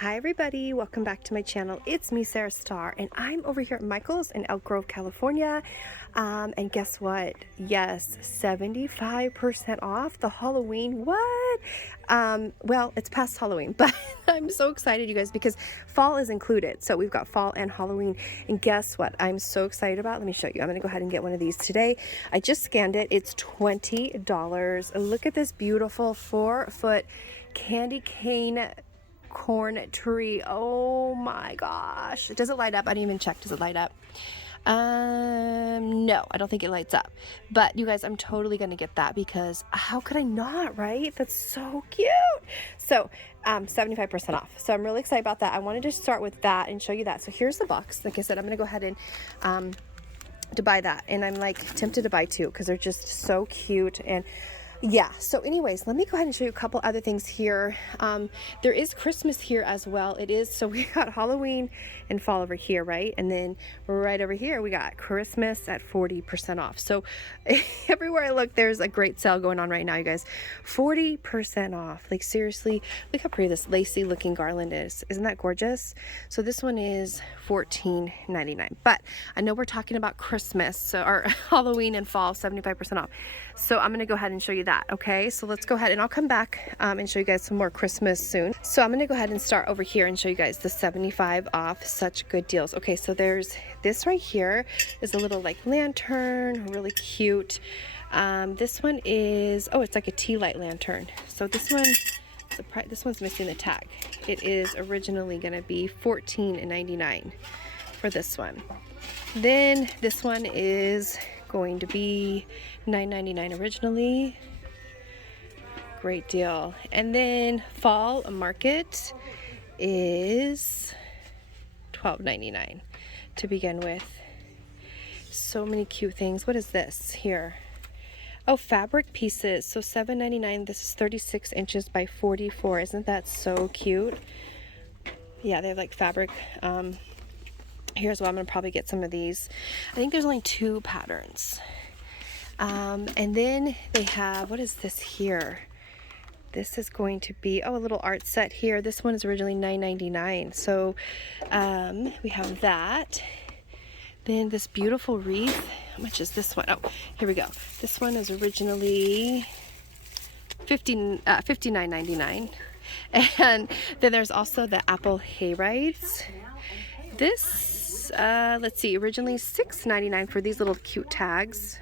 Hi everybody, welcome back to my channel. It's me, MESARASTARR, and I'm over here at Michael's in Elk Grove, California. And guess what? Yes, 75% off the Halloween. What? Well, it's past Halloween, but I'm so excited, you guys, because fall is included. So we've got fall and Halloween. And guess what? I'm so excited about. Let me show you. I'm going to go ahead and get one of these today. I just scanned it. It's $20. Look at this beautiful 4-foot candy cane corn tree. Oh my gosh, does it light up? I didn't even check. Does it light up? No, I don't think it lights up, but you guys, I'm totally gonna get that because how could I not, right? That's so cute. So 75% off, so I'm really excited about that. I wanted to start with that and show you that. So here's the box. Like I said, I'm gonna go ahead and to buy that, and I'm like tempted to buy two because they're just so cute. And yeah, so anyways, let me go ahead and show you a couple other things here. There is Christmas here as well. It is, so we got Halloween and fall over here, right? And then right over here, we got Christmas at 40% off. So everywhere I look, there's a great sale going on right now, you guys. 40% off. Like seriously, look how pretty this lacy looking garland is. Isn't that gorgeous? So this one is $14.99. But I know we're talking about Christmas, so, or Halloween and fall, 75% off. So I'm gonna go ahead and show you that, okay? So let's go ahead and I'll come back and show you guys some more Christmas soon. So I'm gonna go ahead and start over here and show you guys the 75 off. Such good deals. Okay, so there's this right here is a little like lantern, really cute. This one is, oh, it's like a tea light lantern. So this one, this one's missing the tag. It is originally gonna be $14.99 for this one. Then this one is going to be $9.99 originally. Great deal. And then fall market is $12.99 to begin with. So many cute things. What is this here? Oh, fabric pieces. So $7.99. This is 36 inches by 44. Isn't that so cute? Yeah, they have like fabric. Here's what I'm gonna probably get some of these. I think there's only 2 patterns. And then they have, what is this here? This is going to be, oh, a little art set here. This one is originally $9.99. So we have that. Then this beautiful wreath. How much is this one? Oh, here we go. This one is originally $59.99. And then there's also the apple hayrides. This, let's see, originally $6.99 for these little cute tags.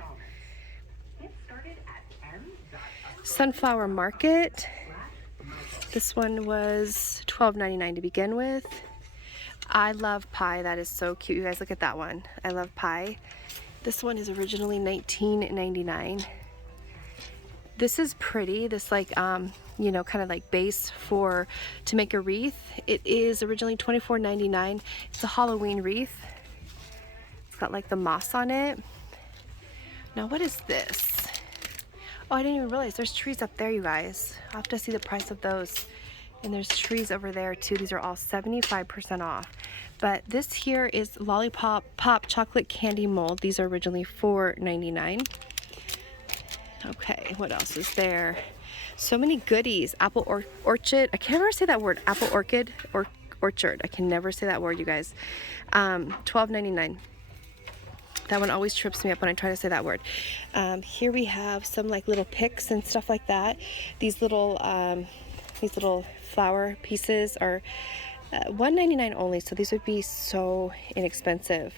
Sunflower Market. This one was $12.99 to begin with. I love pie. That is so cute. You guys, look at that one. I love pie. This one is originally $19.99. This is pretty. This like, you know, kind of like base for to make a wreath. It is originally $24.99. It's a Halloween wreath. It's got like the moss on it. Now, what is this? Oh, I didn't even realize there's trees up there, you guys. I'll have to see the price of those. And there's trees over there too. These are all 75% off. But this here is Lollipop Pop Chocolate Candy Mold. These are originally $4.99. Okay, what else is there? So many goodies. Apple Orchard. I can never say that word. Apple Orchid or Orchard. I can never say that word, you guys. $12.99. That one always trips me up when I try to say that word. Here we have some like little picks and stuff like that. These little flower pieces are $1.99 only, so these would be so inexpensive.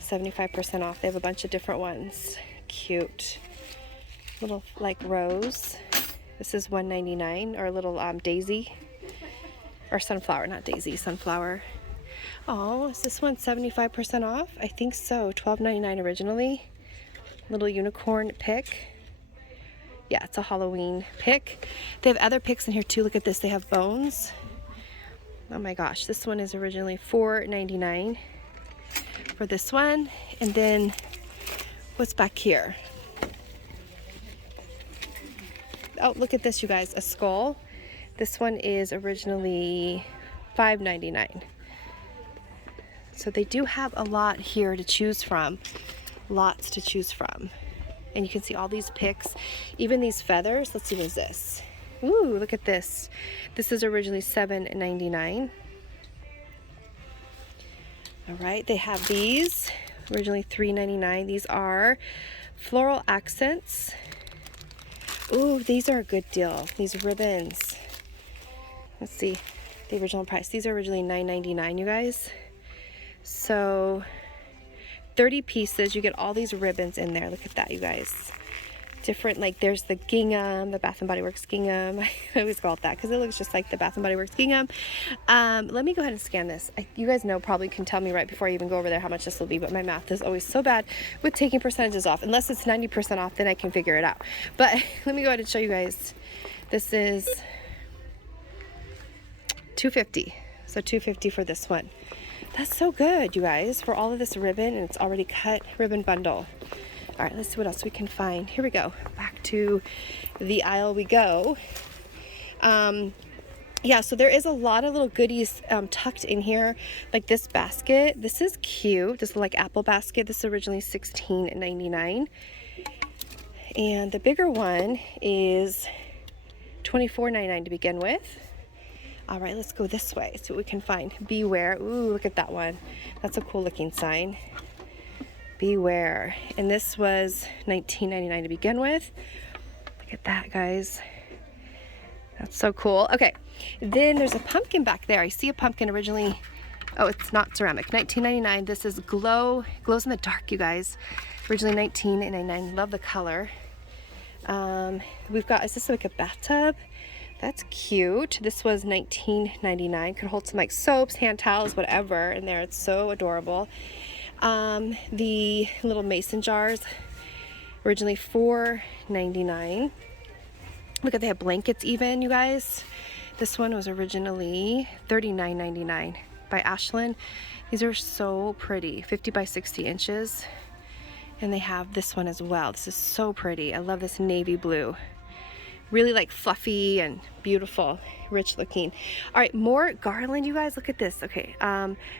75% off. They have a bunch of different ones. Cute. Little like rose. This is $1.99, or a little daisy. Or sunflower, not daisy, sunflower. Oh, is this one 75% off? I think so. $12.99 originally. Little unicorn pick. Yeah, it's a Halloween pick. They have other picks in here too. Look at this. They have bones. Oh my gosh. This one is originally $4.99 for this one. And then what's back here? Oh, look at this, you guys. A skull. This one is originally $5.99. So they do have a lot here to choose from. Lots to choose from. And you can see all these picks. Even these feathers. Let's see, what is this? Ooh, look at this. This is originally $7.99. All right, they have these, originally $3.99. These are floral accents. Ooh, these are a good deal. These ribbons. Let's see the original price. These are originally $9.99, you guys. So 30 pieces. You get all these ribbons in there. Look at that, you guys. Different, like there's the gingham, the Bath and Body Works gingham. I always call it that because it looks just like the Bath and Body Works gingham. Let me go ahead and scan this. You guys know, probably can tell me right before I even go over there how much this will be, but my math is always so bad with taking percentages off. Unless it's 90% off, then I can figure it out. But let me go ahead and show you guys. This is $250. So $250 for this one. That's so good, you guys, for all of this ribbon, and it's already cut ribbon bundle. All right, let's see what else we can find. Here we go. Back to the aisle we go. Yeah, so there is a lot of little goodies tucked in here. Like this basket. This is cute. This is like apple basket. This is originally $16.99. And the bigger one is $24.99 to begin with. All right, let's go this way. See what we can find. Beware. Ooh, look at that one. That's a cool looking sign. Beware. And this was $19.99 to begin with. Look at that, guys. That's so cool. Okay, then there's a pumpkin back there. I see a pumpkin originally. Oh, it's not ceramic. $19.99. This is glows in the dark, you guys. Originally $19.99. Love the color. We've got, is this like a bathtub? That's cute. This was $19.99. Could hold some like soaps, hand towels, whatever in there. It's so adorable. The little mason jars, originally $4.99. Look at, they have blankets even, you guys. This one was originally $39.99 by Ashland. These are so pretty, 50 by 60 inches. And they have this one as well. This is so pretty. I love this navy blue. Really like fluffy and beautiful, rich looking. All right, more Garland, you guys. Look at this. Okay,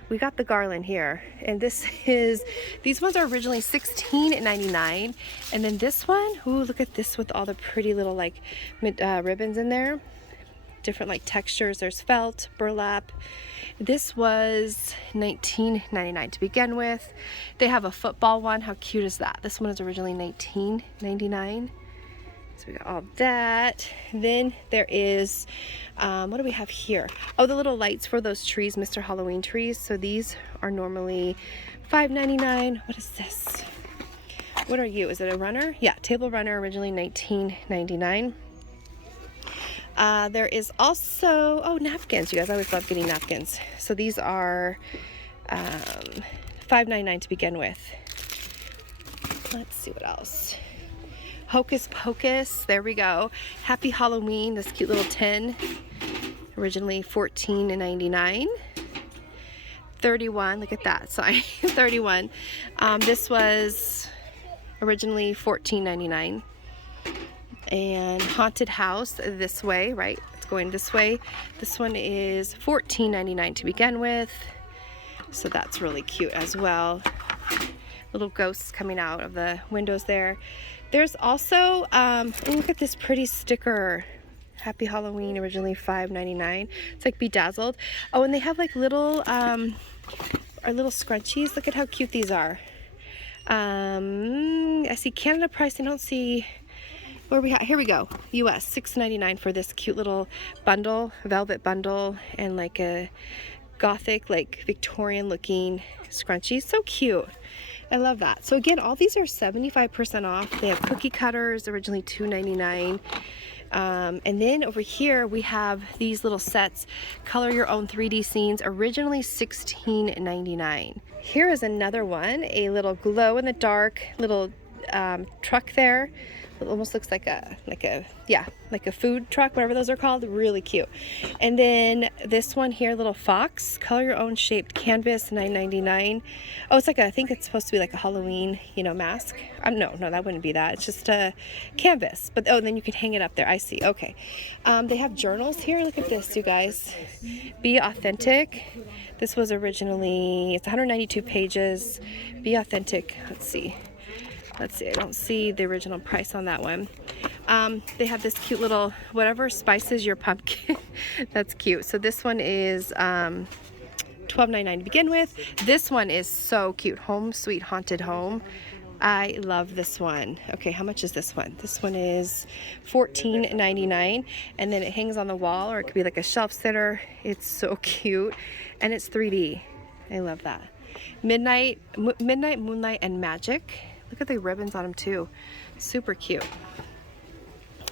we got the Garland here, and this is, these ones are originally $16.99, and then this one, ooh, look at this with all the pretty little like ribbons in there, different like textures. There's felt, burlap. This was $19.99 to begin with. They have a football one. How cute is that? This one is originally $19.99. So we got all that. Then there is, what do we have here? Oh, the little lights for those trees, Mr. Halloween trees. So these are normally $5.99. What is this? What are you? Is it a runner? Yeah, table runner, originally $19.99. There is also, oh, napkins. You guys, I always love getting napkins. So these are $5.99 to begin with. Let's see what else. Hocus Pocus, there we go. Happy Halloween, this cute little tin. Originally $14.99. 31, look at that, sorry, 31. This was originally $14.99. And Haunted House, this way, right? It's going this way. This one is $14.99 to begin with. So that's really cute as well. Little ghosts coming out of the windows there. There's also, oh, look at this pretty sticker. Happy Halloween, originally $5.99. It's like bedazzled. Oh, and they have like little, our little scrunchies. Look at how cute these are. I see Canada price. I don't see where we have. Here we go. US $6.99 for this cute little bundle, velvet bundle, and like a gothic, like Victorian looking scrunchie. So cute. I love that. So again, all these are 75% off. They have cookie cutters, originally $2.99. And then over here we have these little sets, color your own 3D scenes, originally $16.99. Here is another one, a little glow in the dark little truck there. It almost looks like a food truck, whatever those are called. Really cute. And then this one here, little fox, color your own shaped canvas, $9.99. Oh, it's like I think it's supposed to be like a Halloween, mask. No, that wouldn't be that. It's just a canvas. But oh, then you can hang it up there. I see. Okay. They have journals here. Look at this, you guys. Be Authentic. This was originally, it's 192 pages. Be Authentic. Let's see. Let's see, I don't see the original price on that one. They have this cute little, whatever spices your pumpkin. That's cute. So this one is $12.99 to begin with. This one is so cute. Home Sweet Haunted Home. I love this one. Okay, how much is this one? This one is $14.99, and then it hangs on the wall, or it could be like a shelf sitter. It's so cute, and it's 3D. I love that. Midnight, Moonlight, and Magic. Look at the ribbons on them too. Super cute.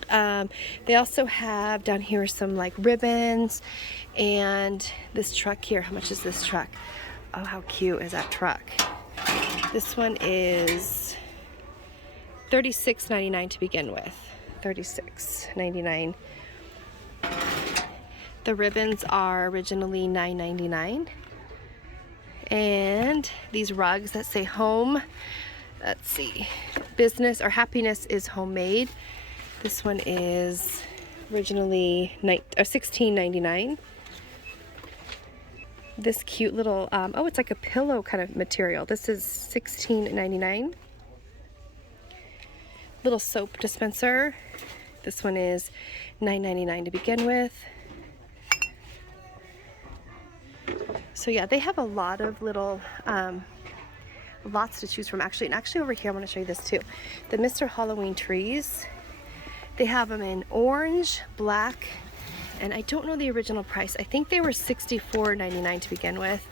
They also have down here some like ribbons, and this truck here. How much is this truck? Oh, how cute is that truck? This one is $36.99 to begin with. $36.99. The ribbons are originally $9.99. And these rugs that say home, let's see, business or happiness is homemade. This one is originally $16.99. This cute little, oh, it's like a pillow kind of material. This is $16.99. Little soap dispenser. This one is $9.99 to begin with. So yeah, they have a lot of little, lots to choose from actually. And actually over here, I want to show you this too. The Mr. Halloween trees. They have them in orange, black, and I don't know the original price. I think they were $64.99 to begin with.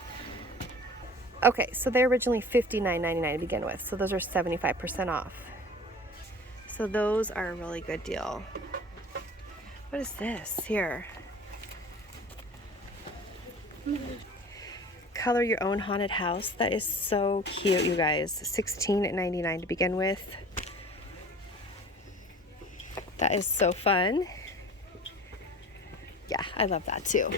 Okay, so they're originally $59.99 to begin with. So those are 75% off. So those are a really good deal. What is this here? Color your own haunted house. That is so cute, you guys. $16.99 to begin with. That is so fun. Yeah, I love that too.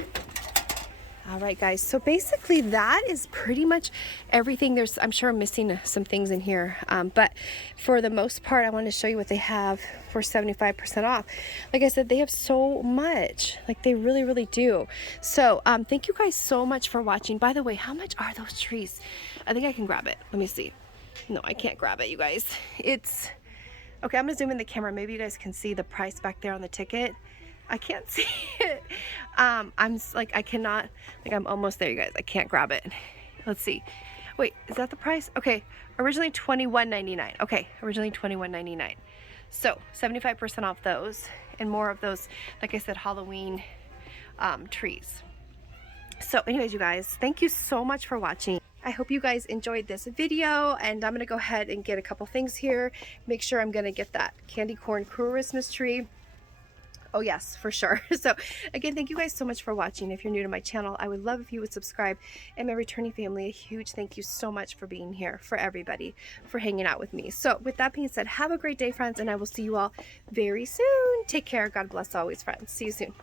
All right, guys. So basically that is pretty much everything. I'm sure I'm missing some things in here. But for the most part, I want to show you what they have for 75% off. Like I said, they have so much. Like they really, really do. So thank you guys so much for watching. By the way, how much are those trees? I think I can grab it. Let me see. No, I can't grab it, you guys. It's... Okay, I'm gonna zoom in the camera. Maybe you guys can see the price back there on the ticket. I can't see it. I'm like, I cannot, like I'm almost there, you guys. I can't grab it. Let's see. Wait, is that the price? Okay, originally $21.99. Okay, originally $21.99. So 75% off those, and more of those, like I said, Halloween trees. So anyways, you guys, thank you so much for watching. I hope you guys enjoyed this video, and I'm gonna go ahead and get a couple things here. Make sure I'm gonna get that candy corn Christmas tree. Oh yes, for sure. So again, thank you guys so much for watching. If you're new to my channel, I would love if you would subscribe. And my returning family, a huge thank you so much for being here, for everybody, for hanging out with me. So with that being said, have a great day, friends, and I will see you all very soon. Take care. God bless always, friends. See you soon.